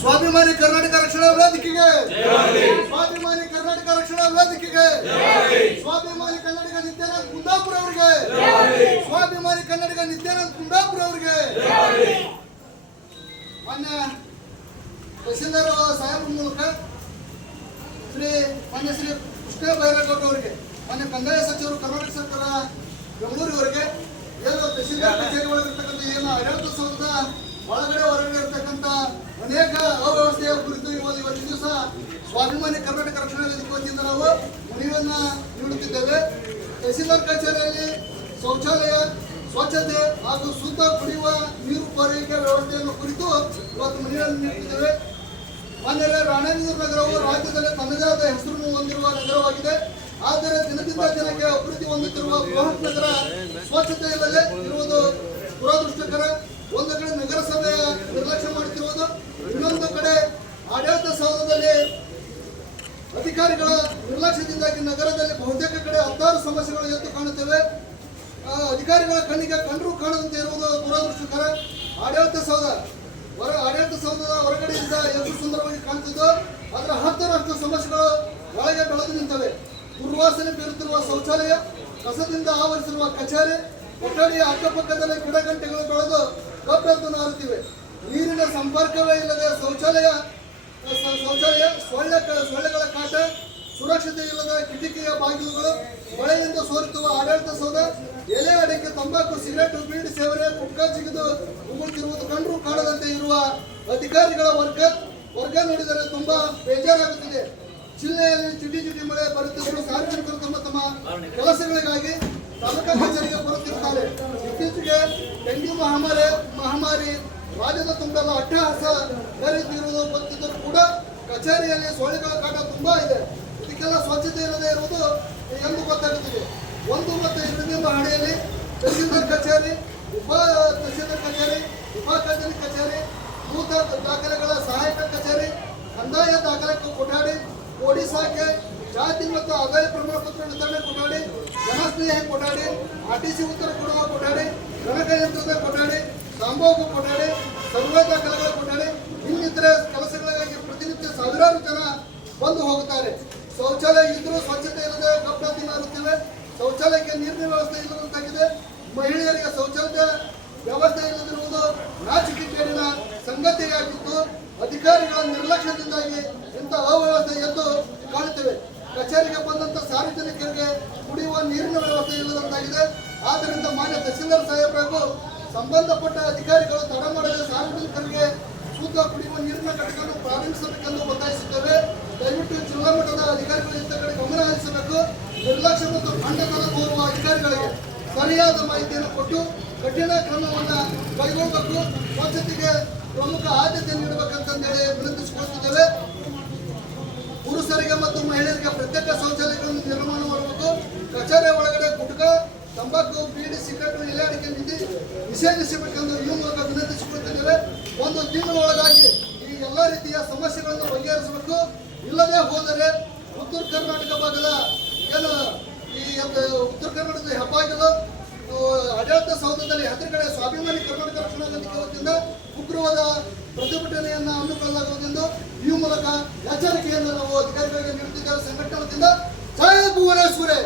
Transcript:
ಸ್ವಾಭಿಮಾನಿ ಕರ್ನಾಟಕ ರಕ್ಷಣಾ ವೇದಿಕೆಗೆ, ಸ್ವಾಭಿಮಾನಿ ಕರ್ನಾಟಕ ರಕ್ಷಣಾ ವೇದಿಕೆಗೆ, ಸ್ವಾಭಿಮಾನಿ ಕನ್ನಡಿಗ ನಿತ್ಯಾನಂದ ಕುಂದಾಪುರ ಅವರಿಗೆ, ಸ್ವಾಭಿಮಾನಿ ಕನ್ನಡಿಗ ನಿತ್ಯಾನಂದ ಕುಂದಾಪುರ ಅವರಿಗೆ, ಮಾನ್ಯ ತಹಸೀಲ್ದಾರ್ ಸಾಹೇಬ್ರ ಮೂಲಕ ಮಾನ್ಯ ಶ್ರೀ ಕೃಷ್ಣ ಬೈರೇಗೌಡ ಅವರಿಗೆ, ಮಾನ್ಯ ಕಂದಾಯ ಸಚಿವರು ಕರ್ನಾಟಕ ಸರ್ಕಾರ ಬೆಂಗಳೂರಿವರೆಗೆ ಏನು ತಹಸೀಲ್ದಾರ್ ಕಚೇರಿ ಒಳಗಿರ್ತಕ್ಕಂಥ ಏನು ಆಡಳಿತ ಸಂಸ್ಥೆ ಒಳಗಡೆ ಹೊರಗಡೆ ಇರ್ತಕ್ಕಂಥ ಅನೇಕ ಅವ್ಯವಸ್ಥೆಯ ಕುರಿತು ಇವತ್ತು ದಿವಸ ಸ್ವಾಭಿಮಾನಿ ಕರ್ನಾಟಕ ರಕ್ಷಣಾ ವೇದಿಕೆ ವತಿಯಿಂದ ನಾವು ಮನವಿಯನ್ನ ನೀಡುತ್ತಿದ್ದೇವೆ. ತಹಸೀಲ್ದಾರ್ ಕಚೇರಿಯಲ್ಲಿ ಶೌಚಾಲಯ ಸ್ವಚ್ಛತೆ ಹಾಗೂ ಶುದ್ಧ ಕುಡಿಯುವ ನೀರು ಪೂರೈಕೆ ವ್ಯವಸ್ಥೆಯನ್ನು ಕುರಿತು ಇವತ್ತು ಮನವಿಯನ್ನು ನೀಡುತ್ತಿದ್ದೇವೆ. ಮಾನ್ಯರೇ, ರಾಣೇಬೆನ್ನೂರು ನಗರವು ರಾಜ್ಯದಲ್ಲಿ ತನ್ನದೇ ಆದ ಹೆಸರನ್ನು ಹೊಂದಿರುವ ನಗರವಾಗಿದೆ. ಆದರೆ ದಿನದಿಂದ ದಿನಕ್ಕೆ ಅಭಿವೃದ್ಧಿ ಹೊಂದುತ್ತಿರುವ ಬೃಹತ್ ನಗರ ಸ್ವಚ್ಛತೆ ಇಲ್ಲದೆ ಇರುವುದು ದುರದೃಷ್ಟಕರ. ಒಂದು ಕಡೆ ನಗರಸಭೆಯ ನಿರ್ಲಕ್ಷ್ಯ ಮಾಡುತ್ತಿರುವುದು, ಇನ್ನೊಂದು ಕಡೆ ಆಡಳಿತ ಸೌಧದಲ್ಲಿ ಅಧಿಕಾರಿಗಳ ನಿರ್ಲಕ್ಷ್ಯದಿಂದಾಗಿ ನಗರದಲ್ಲಿ ಬಹುತೇಕ ಕಡೆ ಹತ್ತಾರು ಸಮಸ್ಯೆಗಳು ಎದ್ದು ಕಾಣುತ್ತವೆ. ಅಧಿಕಾರಿಗಳ ಕಣ್ಣಿಗೆ ಕಂಡರೂ ಕಾಣದಂತೆ ಇರುವುದು ದುರದೃಷ್ಟಕರ. ಆಡಳಿತ ಸೌಧದ ಹೊರಗಡೆಯಿಂದ ಎಷ್ಟು ಸುಂದರವಾಗಿ ಕಾಣುತ್ತಿದ್ದು, ಅದರ 10ರಷ್ಟು ಸಮಸ್ಯೆಗಳು ಒಳಗೆ ಬೆಳೆದು ನಿಂತವೆ. ದುರ್ವಾಸನೆ ಬೀರುತ್ತಿರುವ ಶೌಚಾಲಯ, ಕಸದಿಂದ ಆವರಿಸಿರುವ ಕಚೇರಿ, ಕೊಠಡಿಯ ಅಕ್ಕಪಕ್ಕದಲ್ಲಿ ಗಿಡಗಂಟೆಗಳು ಬೆಳೆದು ಕಬ್ಬೆದ್ದು ನಾರುತ್ತಿವೆ. ನೀರಿನ ಸಂಪರ್ಕವೇ ಇಲ್ಲದೆ ಶೌಚಾಲಯ ಸೊಳ್ಳೆಗಳ ಕಾಟ, ಸುರಕ್ಷತೆ ಇಲ್ಲದ ಕಿಟಕಿಯ ಬಾಗಿಲುಗಳು, ಮಳೆಯಿಂದ ಸೋರುತ್ತುವ ಆಡಳಿತ ಸೌಧ, ಎಲೆ ಅಡಿಕೆ, ತಂಬಾಕು, ಸಿಗರೇಟು, ಬೀಡಿ ಸೇವನೆ, ಕುಟ್ಕ ಜಿಗಿದು ಉಗುಳುತ್ತಿರುವುದು ಕಂಡರೂ ಕಾಣದಂತೆ ಇರುವ ಅಧಿಕಾರಿಗಳ ವರ್ಗ ನೋಡಿದರೆ ತುಂಬಾ ಬೇಜಾರಾಗುತ್ತಿದೆ. ಜಿಲ್ಲೆಯಲ್ಲಿ ಚಿಟಿ ಮಳೆ ಬರುತ್ತಿರುವ ಸಾರ್ವಜನಿಕರು ತಮ್ಮ ಕೆಲಸಗಳಿಗಾಗಿ ತಾಲೂಕಾ ಕಚೇರಿಗೆ ಬರುತ್ತಿರುತ್ತಾರೆ. ಇತ್ತೀಚೆಗೆ ಡೆಂಗ್ಯೂ ಮಹಾಮಾರಿ ರಾಜ್ಯದ ತುಂಬೆಲ್ಲ ಅಟ್ಟಹಾಸ ಕರೆಯುತ್ತಿರುವುದು ಗೊತ್ತಿದ್ದರೂ ಕೂಡ ಕಚೇರಿಯಲ್ಲಿ ಸೊಳ್ಳೆಗಳ ಕಾಟ ತುಂಬಾ ಇದೆ. ಇದಕ್ಕೆಲ್ಲ ಸ್ವಚ್ಛತೆ ಇಲ್ಲದೆ ಇರುವುದು ಎಂದು ಗೊತ್ತಾಗುತ್ತಿದೆ. 1 ಮತ್ತು 2ನೇ ಮಹಡಿಯಲ್ಲಿ ತಹಸೀಲ್ದಾರ್ ಕಚೇರಿ, ಉಪ ತಹಸೀಲ್ದಾರ್ ಕಚೇರಿ, ಉಪಖಂಡಾಧಿಕಾರಿ ಕಚೇರಿ, ಭೂತ ದಾಖಲೆಗಳ ಸಹಾಯಕ ಕಚೇರಿ, ಕಂದಾಯ ದಾಖಲೆ ಕೊಠಡಿ, ಕೋಡಿ ಶಾಖೆ, ಜಾತಿ ಮತ್ತು ಆದಾಯ ಪ್ರಮಾಣ ಪತ್ರ ವಿತರಣೆ ಕೊಠಡಿ, ಜನಸ್ನೇಹಿ ಕೊಠಡಿ, RTC ಉತ್ತರ ಕೊಡುವ ಕೊಠಡಿ, ಗಣಕಯಂತ್ರದ ಕೊಠಡಿ, ಸಂಭೋಗ ಕೊಠಡಿ, ಸರ್ವೆ ದಾಖಲೆಗಳ ಕೊಠಡಿ, ಇನ್ನಿತರೆ ಕೆಲಸಗಳಿಗಾಗಿ ಪ್ರತಿನಿತ್ಯ ಸಾವಿರಾರು ಜನ ಬಂದು ಹೋಗುತ್ತಾರೆ. ಶೌಚಾಲಯ ಇದ್ರೂ ಸ್ವಚ್ಛತೆ ಇಲ್ಲದೆ ಕಪ್ಪಳತಿ ಮಾರುತ್ತಿವೆ. ಶೌಚಾಲಯಕ್ಕೆ ನೀರಿನ ವ್ಯವಸ್ಥೆ ಇಲ್ಲದಂತಾಗಿದೆ. ಮಹಿಳೆಯರಿಗೆ ಶೌಚಾಲಯ ವ್ಯವಸ್ಥೆ ಇಲ್ಲದಿರುವುದು ನಾಚಿಕೆಗೇಡಿನ ಸಂಗತಿಯಾಗಿದ್ದು, ಅಧಿಕಾರಿಗಳ ನಿರ್ಲಕ್ಷ್ಯದಿಂದಾಗಿ ಇಂಥ ಅವ್ಯವಸ್ಥೆ ಎದ್ದು ಕಾಣುತ್ತಿವೆ. ಕಚೇರಿಗೆ ಬಂದಂತ ಸಾರ್ವಜನಿಕರಿಗೆ ಕುಡಿಯುವ ನೀರಿನ ವ್ಯವಸ್ಥೆ ಇಲ್ಲದಂತಾಗಿದೆ. ಆದ್ದರಿಂದ ಮಾನ್ಯ ತಹಸೀಲ್ದಾರ್ ಸಾಹೇಬರಿಗೂ ಸಂಬಂಧಪಟ್ಟ ಅಧಿಕಾರಿಗಳು ತಡ ಮಾಡದೆ ಸಾರ್ವಜನಿಕರಿಗೆ ಶುದ್ಧ ಕುಡಿಯುವ ನೀರಿನ ಘಟಕವನ್ನು ಪ್ರಾರಂಭಿಸಬೇಕೆಂದು ಒತ್ತಾಯಿಸುತ್ತೇವೆ. ದಯವಿಟ್ಟು ಜಿಲ್ಲಾ ಮಟ್ಟದ ಅಧಿಕಾರಿಗಳು ಇಂಥ ಕಡೆ ಗಮನ ಹರಿಸಬೇಕು. ನಿರ್ಲಕ್ಷ್ಯ ಮತ್ತು ಖಂಡತನ ತೋರುವ ಅಧಿಕಾರಿಗಳಿಗೆ ಸರಿಯಾದ ಮಾಹಿತಿಯನ್ನು ಕೊಟ್ಟು ಕಠಿಣ ಕ್ರಮವನ್ನು ಕೈಗೊಳ್ಳಬೇಕು. ಸ್ವಚ್ಛತೆಗೆ ಪ್ರಮುಖ ಆದ್ಯತೆ ನೀಡಬೇಕಂತಂದೇಳಿ ವಿನಂತಿಸಿಕೊಳ್ಳುತ್ತಿದ್ದೇವೆ. ಪುರುಷರಿಗೆ ಮತ್ತು ಮಹಿಳೆಯರಿಗೆ ಪ್ರತ್ಯೇಕ ಶೌಚಾಲಯಗಳನ್ನು ನಿರ್ಮಾಣ ಮಾಡಬೇಕು. ಕಚೇರಿ ಒಳಗಡೆ ಗುಟ್ಕ, ತಂಬಾಕು, ಬೀಡಿ, ಸಿಗರೇಟು, ಎಲೆ ಅಡಿಕೆ ನಿಷೇಧಿಸಬೇಕೆಂದು ಈ ಮೂಲಕ ವಿನಂತಿಸಿಕೊಳ್ಳುತ್ತಿದ್ದೇವೆ. 1 ತಿಂಗಳ ಒಳಗಾಗಿ ಈ ಎಲ್ಲ ರೀತಿಯ ಸಮಸ್ಯೆಗಳನ್ನು ಬಗೆಹರಿಸಬೇಕು. ಇಲ್ಲದೆ ಹೋದರೆ ಉತ್ತರ ಕರ್ನಾಟಕ ಭಾಗದ ಏನು ಈ ಉತ್ತರ ಕರ್ನಾಟಕದ ಹೆಬ್ಬಾಗಿಲು ಆಡಳಿತ ಸೌಧದಲ್ಲಿ ಎದುರುಗಡೆ ಸ್ವಾಭಿಮಾನಿ ಕರ್ನಾಟಕ ರಕ್ಷಣಾ ವೇದಿಕೆ ವತಿಯಿಂದ ಉಗ್ರವಾದ ಪ್ರತಿಭಟನೆಯನ್ನು ಹಮ್ಮಿಕೊಳ್ಳಲಾಗುವುದೆಂದು ಈ ಮೂಲಕ ಎಚ್ಚರಿಕೆಯನ್ನು ನಾವು ಅಧಿಕಾರಿಗಳಿಗೆ ನೀಡುತ್ತಿದ್ದೇವೆ. ಸಂಘಟನೆ ವತಿಯಿಂದ ಜೈ ಭುವನೇಶ್ವರಿ.